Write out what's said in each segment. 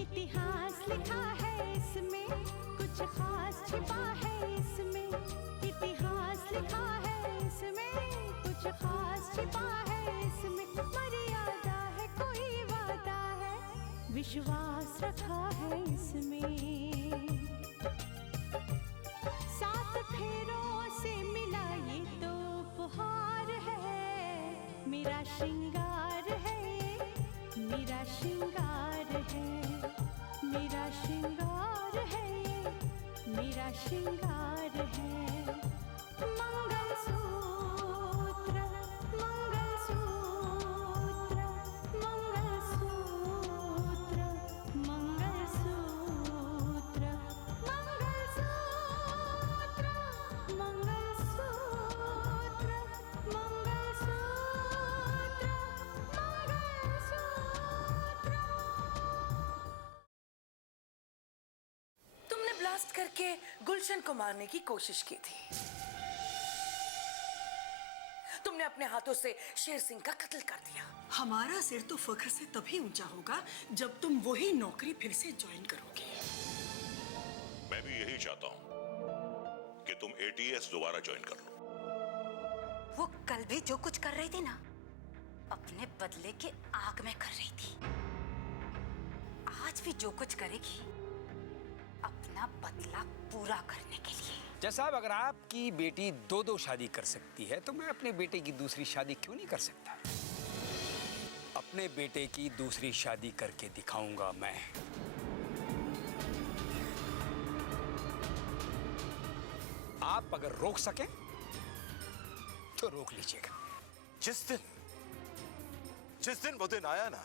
इतिहास लिखा है इसमें, कुछ खास छिपा है इसमें। इतिहास लिखा है इसमें, कुछ खास छिपा है इसमें। मर्यादा है, कोई वादा है, विश्वास रखा है इसमें। सात फेरों से मिला ये तो उपहार है, मेरा श्रृंगार है, मेरा श्रृंगार है, मेरा श्रृंगार है, मेरा श्रृंगार है। मंगलसूत्र, मंगलसूत्र, मंगलसूत्र, मंगलसूत्र, मंगलसूत्र, मंगलसूत्र, मंगलसूत्र। तुमने ब्लास्ट करके गुलशन को मारने की कोशिश की थी। तुमने अपने हाथों से शेर सिंह का कत्ल कर दिया। हमारा सिर तो फख्र से तभी ऊंचा होगा जब तुम वही नौकरी फिर से ज्वाइन करोगे। मैं भी यही चाहता हूं कि तुम ATS दोबारा ज्वाइन कर लो। वो कल भी जो कुछ कर रही थी ना, अपने बदले के आग में कर रही थी। आज भी जो कुछ करेगी अपना बदला पूरा करने के लिए। जज साहब, अगर आपकी बेटी दो शादी कर सकती है तो मैं अपने बेटे की दूसरी शादी क्यों नहीं कर सकता? अपने बेटे की दूसरी शादी करके दिखाऊंगा मैं। आप अगर रोक सकें तो रोक लीजिएगा। जिस दिन वो दिन आया ना,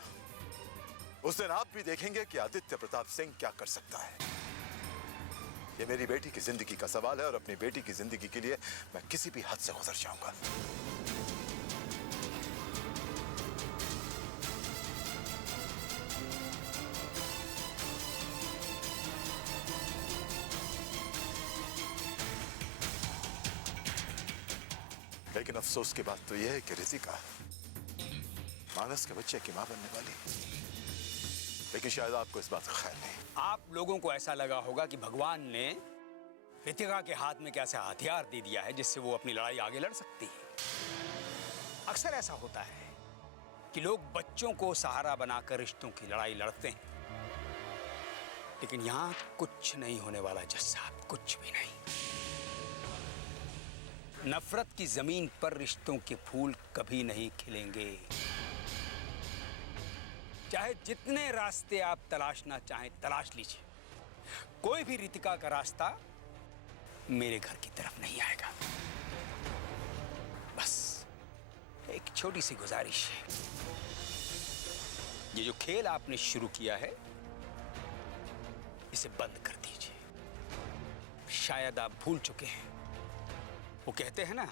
उस दिन आप भी देखेंगे कि आदित्य प्रताप सिंह क्या कर सकता है। ये मेरी बेटी की जिंदगी का सवाल है और अपनी बेटी की जिंदगी के लिए मैं किसी भी हद से गुजर जाऊंगा। लेकिन अफसोस की बात तो यह है कि रितिका मानस के बच्चे की मां बनने वाली, लेकिन शायद आपको इस बात का ख्याल नहीं। आप लोगों को ऐसा लगा होगा कि भगवान ने रितिका के हाथ में कैसा हथियार दे दिया है जिससे वो अपनी लड़ाई आगे लड़ सकती है। अक्सर ऐसा होता है कि लोग बच्चों को सहारा बनाकर रिश्तों की लड़ाई लड़ते हैं, लेकिन यहां कुछ नहीं होने वाला जज साहब, कुछ भी नहीं। नफरत की जमीन पर रिश्तों के फूल कभी नहीं खिलेंगे। चाहे जितने रास्ते आप तलाशना चाहें तलाश लीजिए, कोई भी रितिका का रास्ता मेरे घर की तरफ नहीं आएगा। बस एक छोटी सी गुजारिश है, ये जो खेल आपने शुरू किया है इसे बंद कर दीजिए। शायद आप भूल चुके हैं, वो कहते हैं ना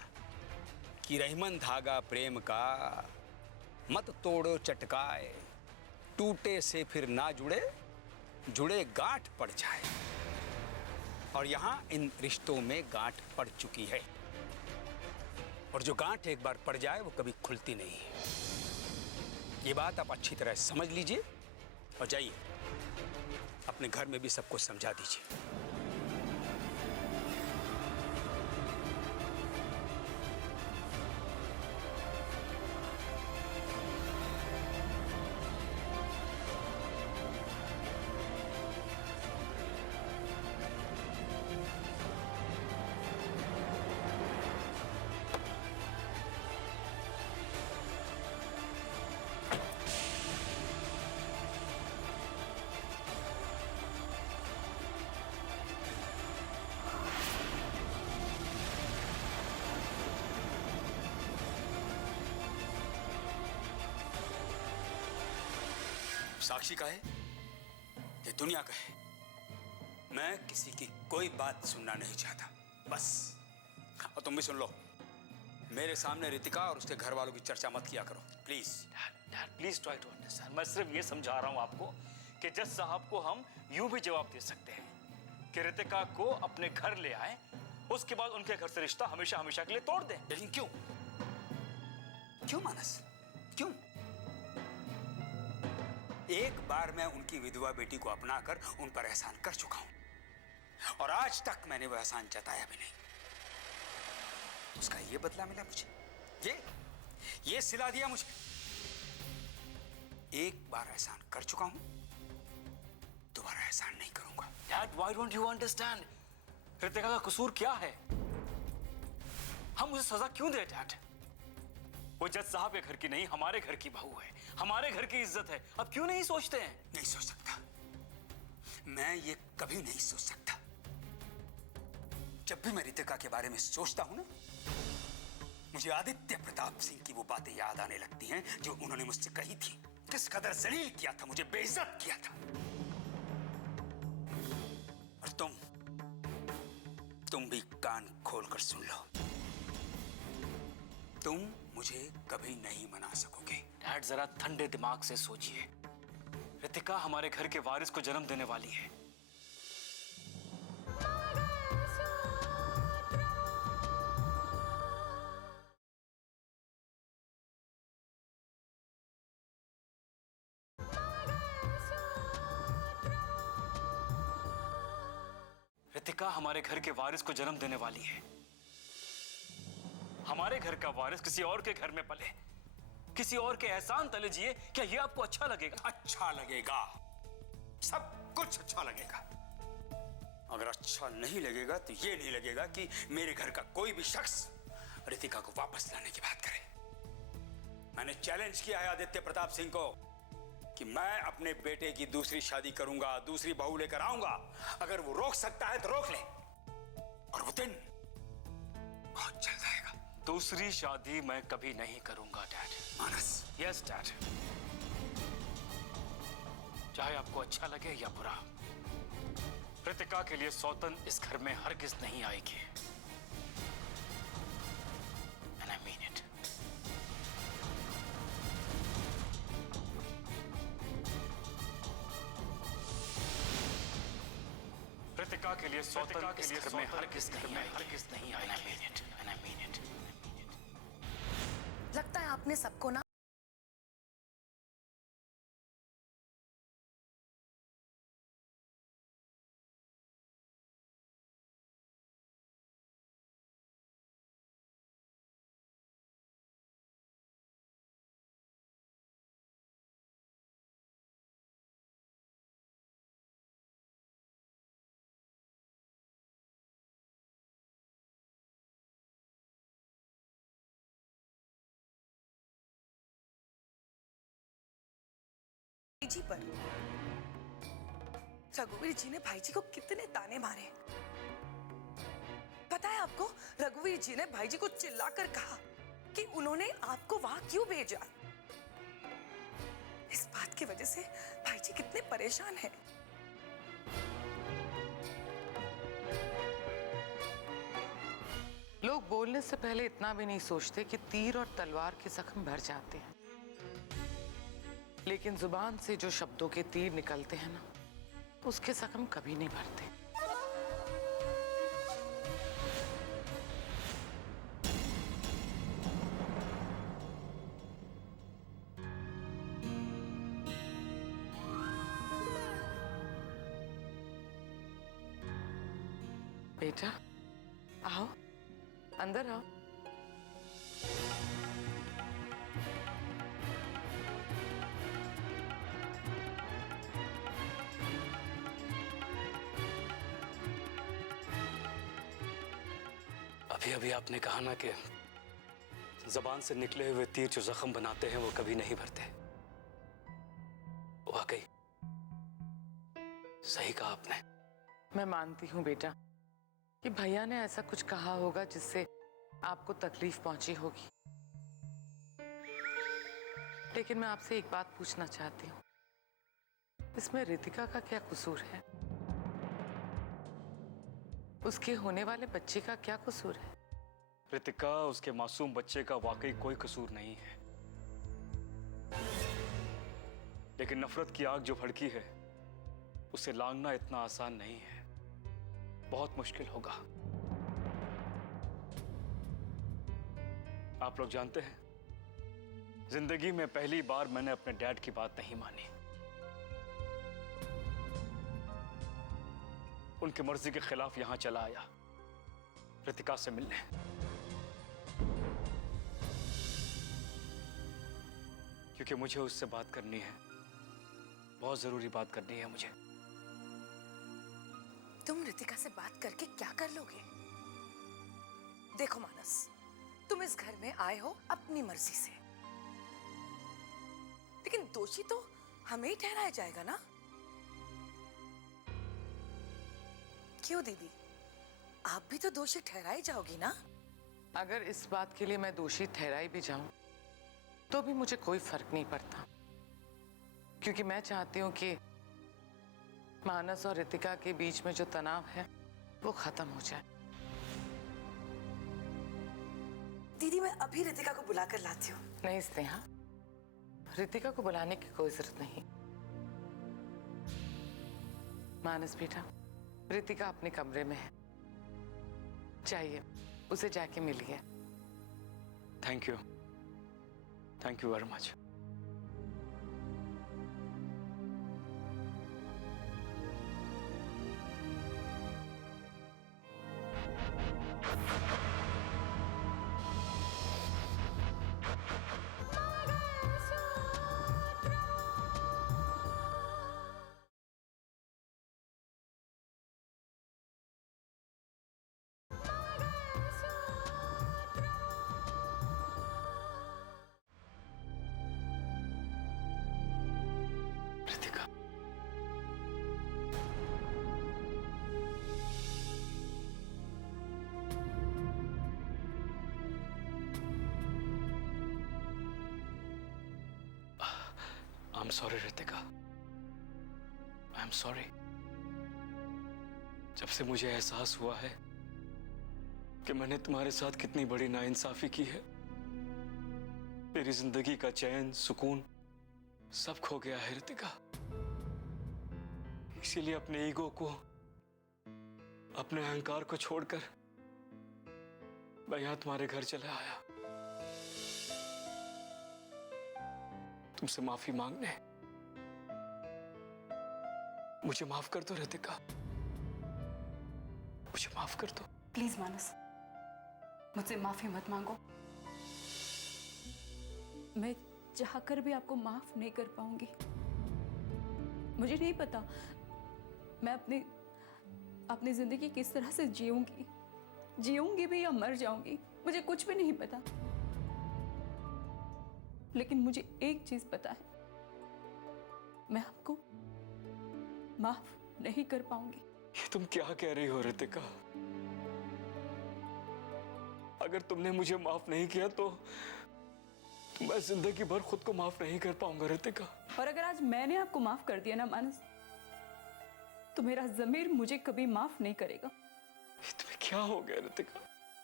कि रहीमन धागा प्रेम का मत तोड़ो चटकाए, टूटे से फिर ना जुड़े, जुड़े गांठ पड़ जाए। और यहां इन रिश्तों में गांठ पड़ चुकी है, और जो गांठ एक बार पड़ जाए वो कभी खुलती नहीं है। ये बात आप अच्छी तरह समझ लीजिए और जाइए अपने घर में भी सबको समझा दीजिए। साक्षी का है, ये दुनिया का है। मैं किसी की कोई बात सुनना नहीं चाहता, बस। और तुम भी सुन लो, मेरे सामने रितिका और उसके घर वालों की चर्चा मत किया करो, please. Dad please try to understand. मैं सिर्फ ये समझा रहा हूँ आपको कि जज साहब को हम यूं भी जवाब दे सकते हैं कि रितिका को अपने घर ले आए, उसके बाद उनके घर से रिश्ता हमेशा हमेशा के लिए तोड़ दें। लेकिन क्यों? क्यों मानस, क्यों? एक बार मैं उनकी विधवा बेटी को अपनाकर उन पर एहसान कर चुका हूं और आज तक मैंने वह एहसान जताया भी नहीं। उसका ये बदला मिला मुझे, ये सिला दिया मुझे। एक बार एहसान कर चुका हूं, दोबारा एहसान नहीं करूंगा। Dad, why don't you understand? Ritika का कसूर क्या है? हम उसे सजा क्यों दे डैड? वो जज साहब के घर की नहीं, हमारे घर की बहू है, हमारे घर की इज्जत है। अब क्यों नहीं सोचते हैं? नहीं सोच सकता, मैं ये कभी नहीं सोच सकता। जब भी मैं रितिका के बारे में सोचता हूं ना, मुझे आदित्य प्रताप सिंह की वो बातें याद आने लगती हैं जो उन्होंने मुझसे कही थी। किस कदर जलील किया था, मुझे बेइज्जत किया था। और तुम भी कान खोलकर सुन लो, तुम मुझे कभी नहीं मना सकोगे। डैड, जरा ठंडे दिमाग से सोचिए। रितिका हमारे घर के वारिस को जन्म देने वाली है। रितिका हमारे घर के वारिस को जन्म देने वाली है। हमारे घर का वारिस किसी और के घर में पले, किसी और के एहसान तले जिए, क्या ये आपको अच्छा लगेगा? अच्छा लगेगा, सब कुछ अच्छा लगेगा। अगर अच्छा नहीं लगेगा तो ये नहीं लगेगा कि मेरे घर का कोई भी शख्स रितिका को वापस लाने की बात करे। मैंने चैलेंज किया है आदित्य प्रताप सिंह को कि मैं अपने बेटे की दूसरी शादी करूंगा, दूसरी बहू लेकर आऊंगा। अगर वो रोक सकता है तो रोक ले, और वो दिन बहुत जल्द आएगा। दूसरी शादी मैं कभी नहीं करूंगा डैड। मानस, यस डैड, चाहे आपको अच्छा लगे या बुरा, रितिका के लिए सौतन इस घर में हरगिज नहीं आएगी। And I mean it. Ritika के लिए सौतन इस घर में हरगिज नहीं आएगी। And I mean it. And I mean it. लगता है आपने सबको ना जी पर रघुवीर जी ने भाई जी को कितने ताने मारे। पता है आपको, रघुवीर जी ने भाई जी को चिल्लाकर कहा कि उन्होंने आपको वहां क्यों भेजा। इस बात की वजह से भाई जी कितने परेशान हैं। लोग बोलने से पहले इतना भी नहीं सोचते कि तीर और तलवार के जख्म भर जाते हैं, लेकिन जुबान से जो शब्दों के तीर निकलते हैं ना, उसके जख्म कभी नहीं भरते। बेटा आओ, अंदर आओ। अभी आपने कहा ना कि जबान से निकले हुए तीर जो जख्म बनाते हैं वो कभी नहीं भरते। वाकई सही कहा आपने। मैं मानती हूँ बेटा कि भैया ने ऐसा कुछ कहा होगा जिससे आपको तकलीफ पहुंची होगी, लेकिन मैं आपसे एक बात पूछना चाहती हूँ, इसमें रितिका का क्या कसूर है? उसके होने वाले बच्चे का क्या कसूर है? रितिका, उसके मासूम बच्चे का वाकई कोई कसूर नहीं है, लेकिन नफरत की आग जो भड़की है उसे लांघना इतना आसान नहीं है, बहुत मुश्किल होगा। आप लोग जानते हैं, जिंदगी में पहली बार मैंने अपने डैड की बात नहीं मानी। उनकी मर्जी के खिलाफ यहां चला आया रितिका से मिलने। क्योंकि मुझे उससे बात करनी है, बहुत जरूरी बात करनी है मुझे। तुम रितिका से बात करके क्या कर लोगे? देखो मानस, तुम इस घर में आए हो अपनी मर्जी से, लेकिन दोषी तो हमें ही ठहराया जाएगा ना? क्यों दीदी, आप भी तो दोषी ठहराई जाओगी ना? अगर इस बात के लिए मैं दोषी ठहराई भी जाऊं तो भी मुझे कोई फर्क नहीं पड़ता, क्योंकि मैं चाहती हूं कि मानस और रितिका के बीच में जो तनाव है वो खत्म हो जाए। दीदी मैं अभी रितिका को बुलाकर लाती हूँ। नहीं स्नेहा, रितिका को बुलाने की कोई जरूरत नहीं। मानस बेटा, रितिका अपने कमरे में है, चाहिए उसे जाके मिलिए। Thank you very much. Ritika, I'm sorry Ritika, I'm sorry। जब से मुझे एहसास हुआ है कि मैंने तुम्हारे साथ कितनी बड़ी नाइंसाफी की है, मेरी जिंदगी का चैन सुकून सब खो गया है रितिका। इसीलिए अपने ईगो को, अपने अहंकार को छोड़कर मैं यहां तुम्हारे घर चला आया तुमसे माफी मांगने। मुझे माफ कर दो रितिका, मुझे माफ कर दो। प्लीज मानस, मुझसे माफी मत मांगो। मैं चाहकर भी आपको माफ नहीं कर पाऊंगी। मुझे नहीं पता मैं अपनी जिंदगी किस तरह से जीऊंगी भी या मर जाऊंगी, मुझे कुछ भी नहीं पता। लेकिन मुझे एक चीज पता है, मैं आपको माफ नहीं कर पाऊंगी। ये तुम क्या कह रही हो रितिका? अगर तुमने मुझे माफ नहीं किया तो मैं जिंदगी भर खुद को माफ नहीं कर पाऊंगा रितिका। और अगर आज मैंने आपको माफ कर दिया ना मानस, तो मेरा ज़मीर मुझे कभी माफ नहीं करेगा। तुम्हें क्या हो गया रितिका?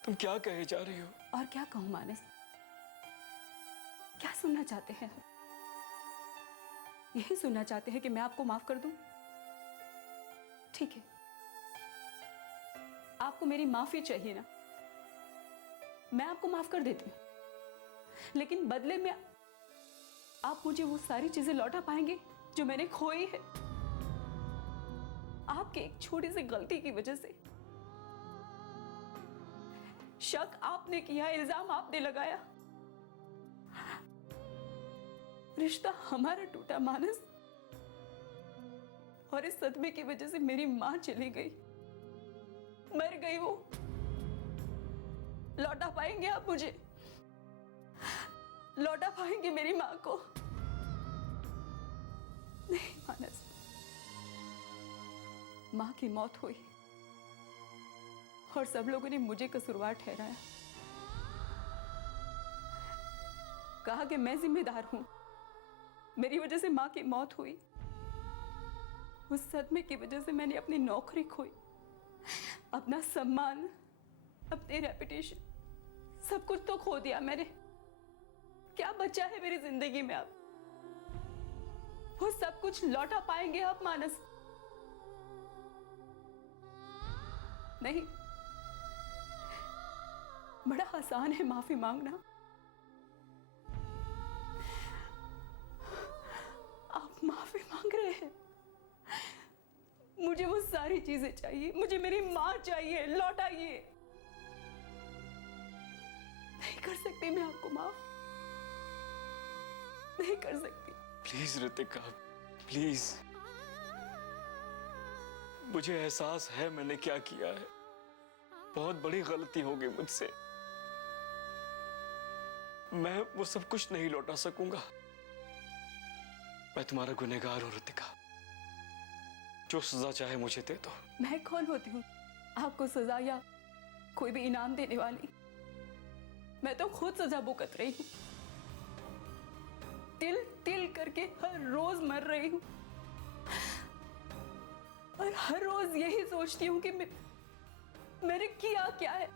तुम क्या कहे जा रही हो? और क्या कहूं मानस, क्या सुनना चाहते हैं आप? यही सुनना चाहते हैं कि मैं आपको माफ कर दूं? ठीक है, आपको मेरी माफी चाहिए ना, मैं आपको माफ कर देती हूं, लेकिन बदले में आप मुझे वो सारी चीजें लौटा पाएंगे जो मैंने खोई है आपके एक छोटी सी गलती की वजह से। शक आपने किया, इल्जाम आपने लगाया, रिश्ता हमारा टूटा मानस, और इस सदमे की वजह से मेरी मां चली गई, मर गई वो। लौटा पाएंगे आप मुझे? लौटा पाएंगे मेरी मां को? नहीं मानस, मां की मौत हुई और सब लोगों ने मुझे कसूरवार ठहराया, कहा कि मैं जिम्मेदार हूं, मेरी वजह से मां की मौत हुई। उस सदमे की वजह से मैंने अपनी नौकरी खोई, अपना सम्मान, अपनी रेपुटेशन, सब कुछ तो खो दिया मैंने। क्या बचा है मेरी जिंदगी में अब? वो सब कुछ लौटा पाएंगे आप मानस? नहीं। बड़ा आसान है माफी मांगना, आप माफी मांग रहे हैं, मुझे मुझे वो सारी चीजें चाहिए, मुझे मेरी माँ चाहिए, लौटाइए। नहीं कर सकती मैं आपको माफ, नहीं कर सकती। Please Ritika, please. मुझे एहसास है मैंने क्या किया है, बहुत बड़ी गलती हो गई मुझसे। मैं वो सब कुछ नहीं लौटा सकूंगा। मैं तुम्हारा गुनहगार हूं रितिका, जो सजा चाहे मुझे दे दो। मैं कौन होती हूँ आपको सजा या कोई भी इनाम देने वाली? मैं तो खुद सजा भुगत रही हूँ, तिल तिल करके हर रोज मर रही हूँ, और हर रोज यही सोचती हूँ कि मैंने किया क्या है,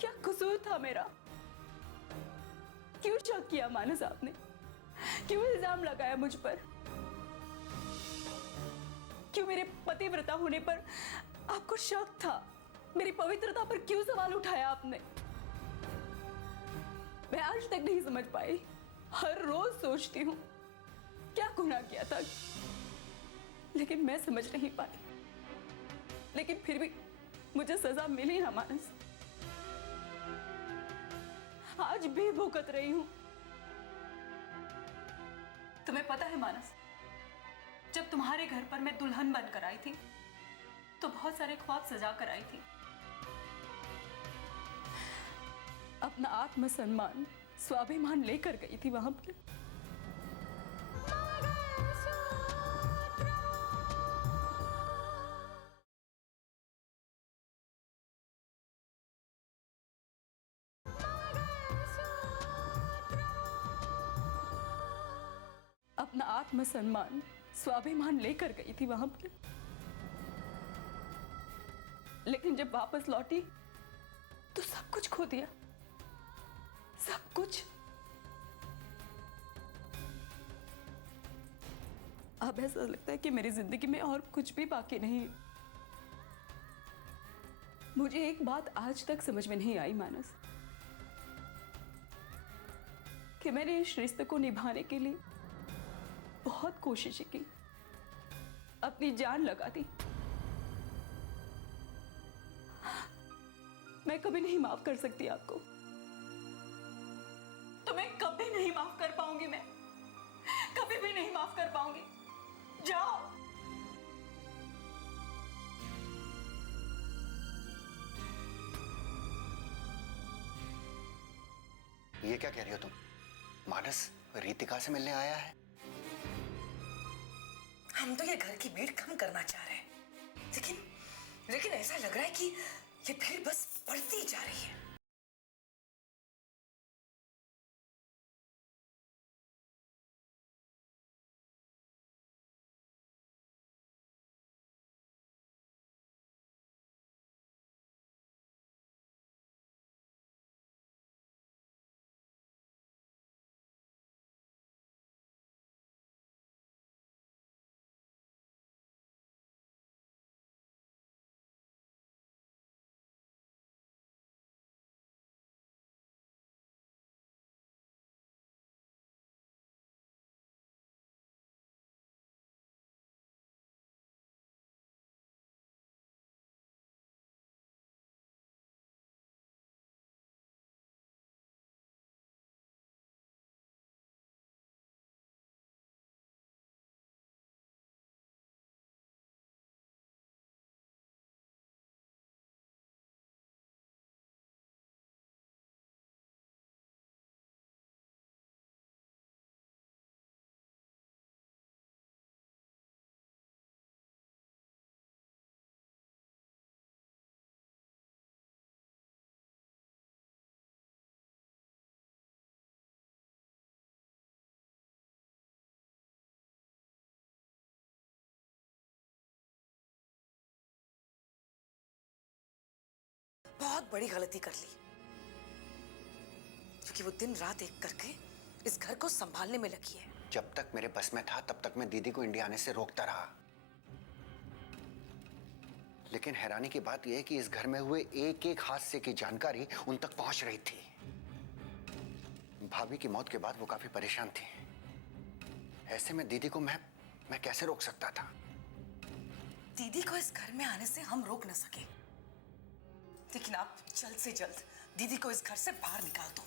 क्या कसूर था मेरा, क्यों शक किया मानस आपने, क्यों इल्जाम लगाया मुझ पर, क्यों मेरे पतिव्रता होने पर आपको शक था, मेरी पवित्रता पर क्यों सवाल उठाया आपने? मैं आज तक नहीं समझ पाई। हर रोज सोचती हूँ क्या गुनाह किया था, लेकिन मैं समझ नहीं पाई। लेकिन फिर भी मुझे सजा मिली ना मानस, आज भी भुगत रही हूं। तुम्हें पता है मानस, जब तुम्हारे घर पर मैं दुल्हन बनकर आई थी तो बहुत सारे ख्वाब सजा कर आई थी। अपना आत्मसम्मान, स्वाभिमान लेकर गई थी वहां पर। अपना आत्मसम्मान, स्वाभिमान लेकर गई थी वहां पर, लेकिन जब वापस लौटी तो सब कुछ खो दिया, सब कुछ। अब ऐसा लगता है कि मेरी जिंदगी में और कुछ भी बाकी नहीं है। मुझे एक बात आज तक समझ में नहीं आई मानस, कि मैंने इस रिश्ते को निभाने के लिए बहुत कोशिशें की, अपनी जान लगा दी। मैं कभी नहीं माफ कर सकती आपको, तुम्हें कभी नहीं माफ कर पाऊंगी, मैं कभी भी नहीं माफ कर पाऊंगी। जाओ। ये क्या कह रही हो तुम? मानस रितिका से मिलने आया है? हम तो ये घर की भीड़ कम करना चाह रहे हैं, लेकिन ऐसा लग रहा है कि ये भीड़ बस बढ़ती जा रही है। बहुत बड़ी गलती कर ली, क्योंकि वो दिन रात एक करके इस घर को संभालने में लगी है। जब तक मेरे बस में था तब तक मैं दीदी को इंडिया आने से रोकता रहा, लेकिन हैरानी की बात यह है कि इस घर में हुए एक एक हादसे की जानकारी उन तक पहुंच रही थी। भाभी की मौत के बाद वो काफी परेशान थी। ऐसे में दीदी को मैं कैसे रोक सकता था? दीदी को इस घर में आने से हम रोक न सके, लेकिन आप जल्द से जल्द दीदी को इस घर से बाहर निकाल दो।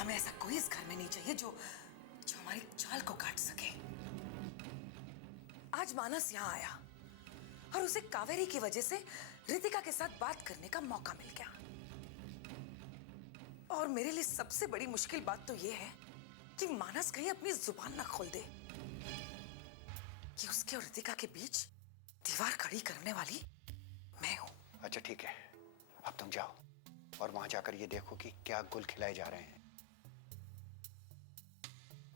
हमें ऐसा कोई इस घर में नहीं चाहिए जो हमारी चाल को काट सके। आज मानस यहाँ आया और उसे कावेरी की वजह से रितिका के साथ बात करने का मौका मिल गया। और मेरे लिए सबसे बड़ी मुश्किल बात तो यह है कि मानस कहीं अपनी जुबान ना खोल दे कि उसके और रितिका के बीच दीवार खड़ी करने वाली मैं हूं। अच्छा ठीक है, अब तुम जाओ और वहां जाकर ये देखो कि क्या गुल खिलाए जा रहे हैं।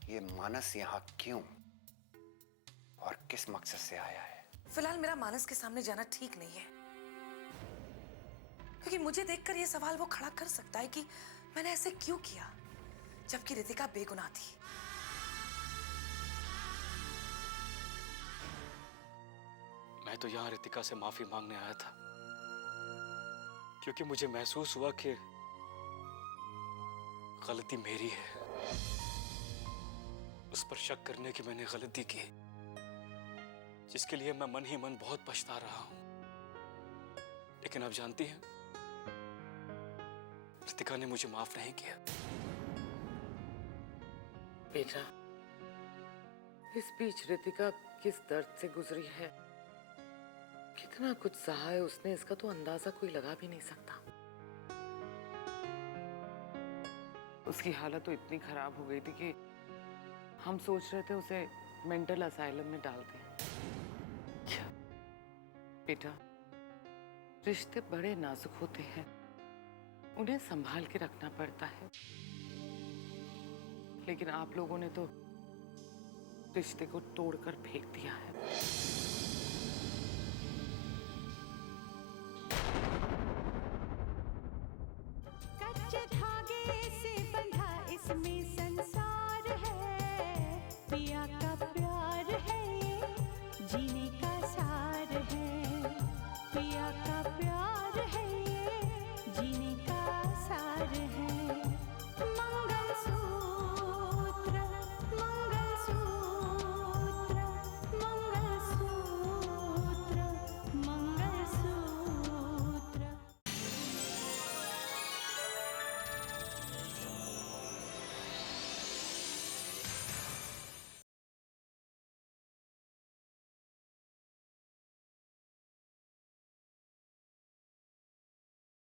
ये मानस यहाँ क्यों और किस मकसद से आया है? फिलहाल मेरा मानस के सामने जाना ठीक नहीं है, क्योंकि मुझे देखकर यह सवाल वो खड़ा कर सकता है कि मैंने ऐसे क्यों किया जबकि रितिका बेगुनाह थी। मैं तो यहाँ रितिका से माफी मांगने आया था, क्योंकि मुझे महसूस हुआ कि गलती मेरी है। उस पर शक करने की मैंने गलती की, जिसके लिए मैं मन ही मन बहुत पछता रहा हूं। लेकिन आप जानती हैं, रितिका ने मुझे माफ नहीं किया। बेटा, इस बीच रितिका किस दर्द से गुजरी है, कितना कुछ सहा है उसने, इसका तो अंदाजा कोई लगा भी नहीं सकता। उसकी हालत तो इतनी खराब हो गई थी कि हम सोच रहे थे उसे मेंटल असाइलम में डाल दें। क्या बेटा, रिश्ते बड़े नाजुक होते हैं, उन्हें संभाल के रखना पड़ता है। लेकिन आप लोगों ने तो रिश्ते को तोड़कर फेंक दिया है।